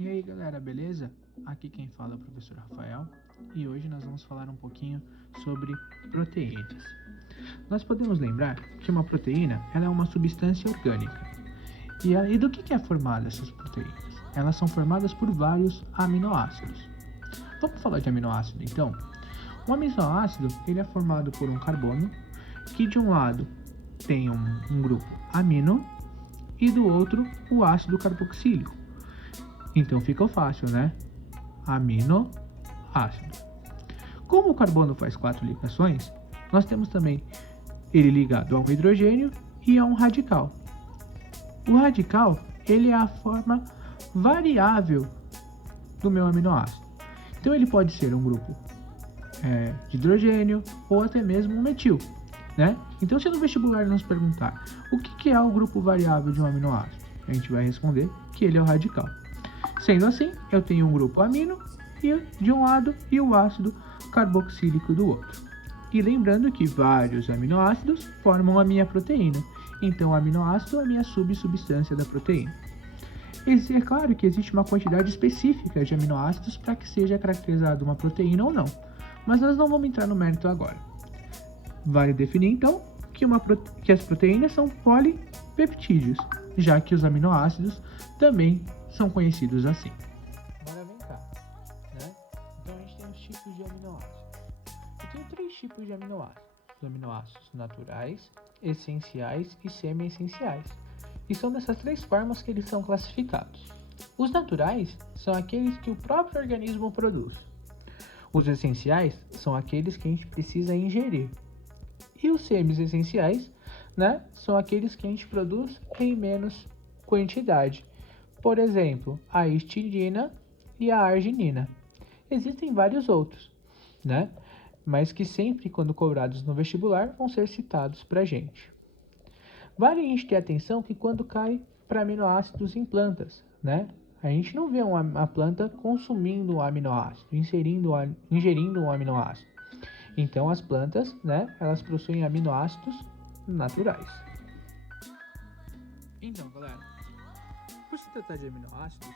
E aí galera, beleza? Aqui quem fala é o professor Rafael e hoje nós vamos falar um pouquinho sobre proteínas. Nós podemos lembrar que uma proteína ela é uma substância orgânica. E do que é formada essas proteínas? Elas são formadas por vários aminoácidos. Vamos falar de aminoácido então? O aminoácido ele é formado por um carbono que de um lado tem um grupo amino e do outro o ácido carboxílico. Então ficou fácil, né? Aminoácido. Como o carbono faz 4 ligações, nós temos também ele ligado a um hidrogênio e a um radical. O radical ele é a forma variável do meu aminoácido. Então ele pode ser um grupo de hidrogênio ou até mesmo um metil, né? Então se no vestibular nos perguntar o que é o grupo variável de um aminoácido, a gente vai responder que ele é o radical. Sendo assim, eu tenho um grupo amino de um lado e o ácido carboxílico do outro. E lembrando que vários aminoácidos formam a minha proteína. Então, o aminoácido é a minha substância da proteína. É claro que existe uma quantidade específica de aminoácidos para que seja caracterizada uma proteína ou não. Mas nós não vamos entrar no mérito agora. Vale definir, então, que as proteínas são polipeptídeos, já que os aminoácidos também são conhecidos assim. Agora vem cá, né? Então a gente tem os tipos de aminoácidos. Eu tenho 3 tipos de aminoácidos. Os aminoácidos naturais, essenciais e semi-essenciais. E são dessas 3 formas que eles são classificados. Os naturais são aqueles que o próprio organismo produz. Os essenciais são aqueles que a gente precisa ingerir. E os semi-essenciais, né, são aqueles que a gente produz em menos quantidade. Por exemplo, a histidina e a arginina. Existem vários outros, né? Mas que sempre, quando cobrados no vestibular, vão ser citados para a gente. Vale a gente ter atenção que quando cai para aminoácidos em plantas, né? A gente não vê uma planta consumindo um aminoácido, ingerindo um aminoácido. Então, as plantas, né? Elas possuem aminoácidos naturais. Então, galera, por se tratar de aminoácidos,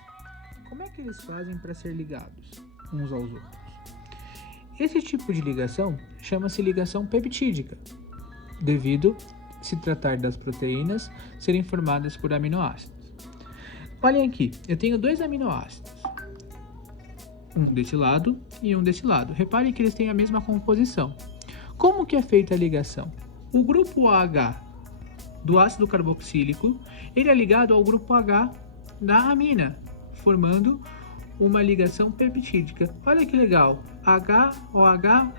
como é que eles fazem para ser ligados uns aos outros? Esse tipo de ligação chama-se ligação peptídica, devido se tratar das proteínas serem formadas por aminoácidos. Olhem aqui, eu tenho 2 aminoácidos, um desse lado e um desse lado. Reparem que eles têm a mesma composição. Como que é feita a ligação? O grupo H do ácido carboxílico, ele é ligado ao grupo H da amina, formando uma ligação peptídica. Olha que legal, HOH,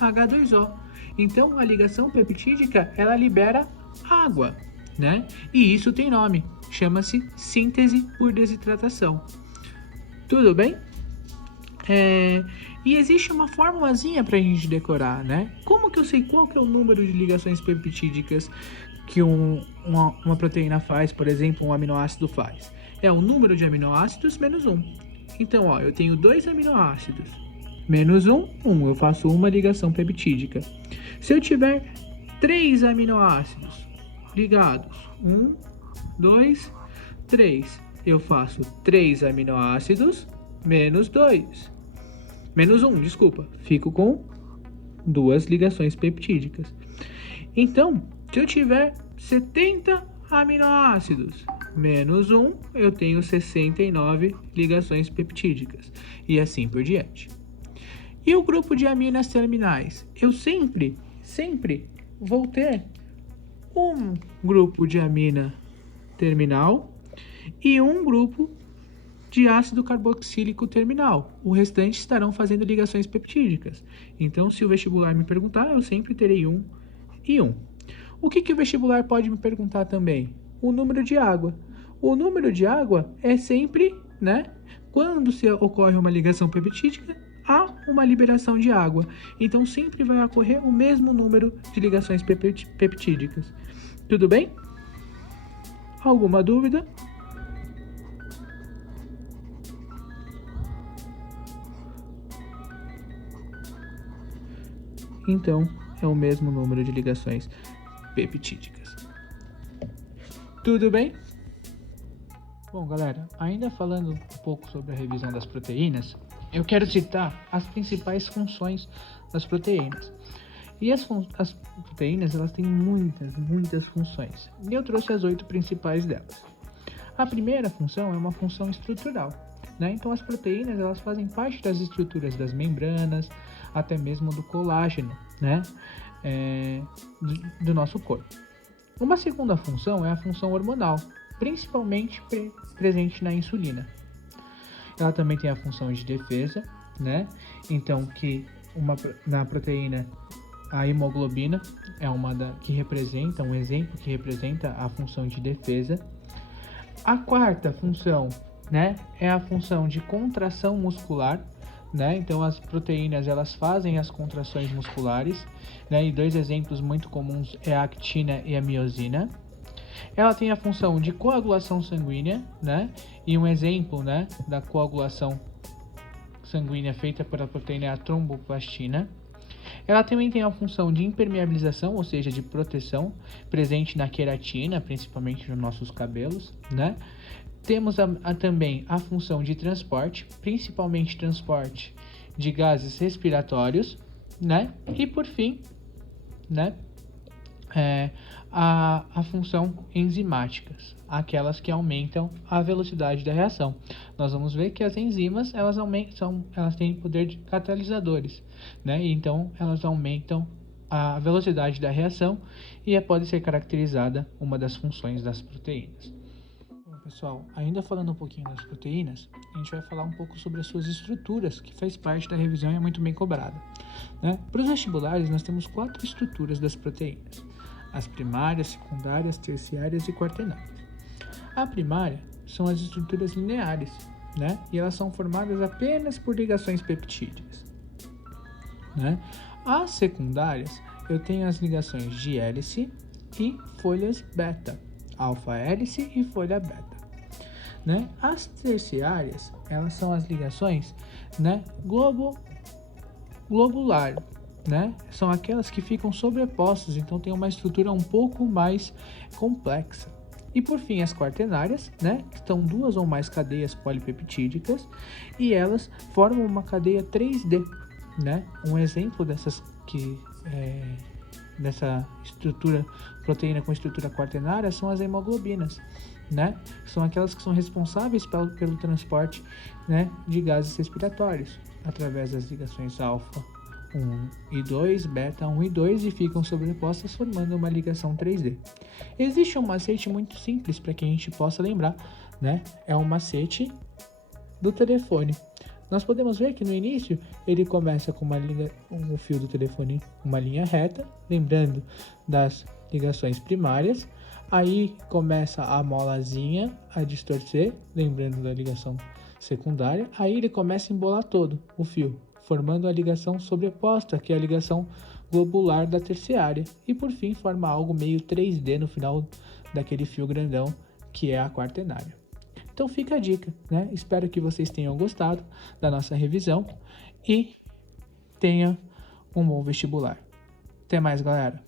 H2O. Então, a ligação peptídica, ela libera água, né? E isso tem nome, chama-se síntese por desidratação. Tudo bem? E existe uma formulazinha para a gente decorar, né? Como que eu sei qual que é o número de ligações peptídicas que uma proteína faz, por exemplo, um aminoácido faz? É o número de aminoácidos menos 1. Então, ó, eu tenho 2 aminoácidos. Menos 1, eu faço uma ligação peptídica. Se eu tiver 3 aminoácidos ligados, 1, 2, 3, eu faço 3 aminoácidos menos 2. Menos 1, desculpa. Fico com 2 ligações peptídicas. Então, se eu tiver 70 aminoácidos menos 1, eu tenho 69 ligações peptídicas. E assim por diante. E o grupo de aminas terminais? Eu sempre vou ter um grupo de amina terminal e um grupo de ácido carboxílico terminal. O restante estarão fazendo ligações peptídicas. Então, se o vestibular me perguntar, eu sempre terei 1 e 1. O que o vestibular pode me perguntar também? O número de água. O número de água é sempre, né? Quando se ocorre uma ligação peptídica, há uma liberação de água. Então, sempre vai ocorrer o mesmo número de ligações peptídicas. Tudo bem? Alguma dúvida? Então, é o mesmo número de ligações peptídicas. Tudo bem? Bom, galera, ainda falando um pouco sobre a revisão das proteínas, eu quero citar as principais funções das proteínas. E as proteínas, elas têm muitas funções. E eu trouxe as 8 principais delas. A primeira função é uma função estrutural, né? Então as proteínas, elas fazem parte das estruturas das membranas, até mesmo do colágeno, né? Do nosso corpo. Uma segunda função é a função hormonal, principalmente presente na insulina. Ela também tem a função de defesa, né? Então, na proteína, a hemoglobina é um exemplo que representa a função de defesa. A quarta função, né, é a função de contração muscular, né? Então as proteínas, elas fazem as contrações musculares, né? E 2 exemplos muito comuns é a actina e a miosina. Ela tem a função de coagulação sanguínea, né? E um exemplo, né, da coagulação sanguínea feita pela proteína é a tromboplastina. Ela também tem a função de impermeabilização, ou seja, de proteção, presente na queratina, principalmente nos nossos cabelos, né? Temos também a função de transporte, principalmente transporte de gases respiratórios, né? E por fim, né, a função enzimáticas, aquelas que aumentam a velocidade da reação. Nós vamos ver que as enzimas, elas têm poder de catalisadores, né? E então elas aumentam a velocidade da reação e pode ser caracterizada uma das funções das proteínas. Bom, pessoal, ainda falando um pouquinho das proteínas, a gente vai falar um pouco sobre as suas estruturas, que faz parte da revisão e é muito bem cobrada, né? Para os vestibulares, nós temos 4 estruturas das proteínas: as primárias, secundárias, terciárias e quaternárias. A primária são as estruturas lineares, né? E elas são formadas apenas por ligações peptídicas, né? As secundárias, eu tenho as ligações de hélice e folhas beta, alfa-hélice e folha beta, né? As terciárias, elas são as ligações, né, globular, né? São aquelas que ficam sobrepostas, então tem uma estrutura um pouco mais complexa. E por fim, as quaternárias, né, que são 2 ou mais cadeias polipeptídicas e elas formam uma cadeia 3D, né? Um exemplo dessa estrutura, proteína com estrutura quaternária, são as hemoglobinas, né? São aquelas que são responsáveis pelo transporte, né, de gases respiratórios através das ligações alfa 1 e 2, beta 1 e 2 e ficam sobrepostas formando uma ligação 3D. Existe um macete muito simples para que a gente possa lembrar, né? É um macete do telefone. Nós podemos ver que no início ele começa com um fio do telefone, uma linha reta, lembrando das ligações primárias. Aí começa a molazinha a distorcer, lembrando da ligação secundária. Aí ele começa a embolar todo o fio, formando a ligação sobreposta, que é a ligação globular da terciária. E por fim forma algo meio 3D no final daquele fio grandão, que é a quaternária. Então fica a dica, né? Espero que vocês tenham gostado da nossa revisão e tenham um bom vestibular. Até mais, galera!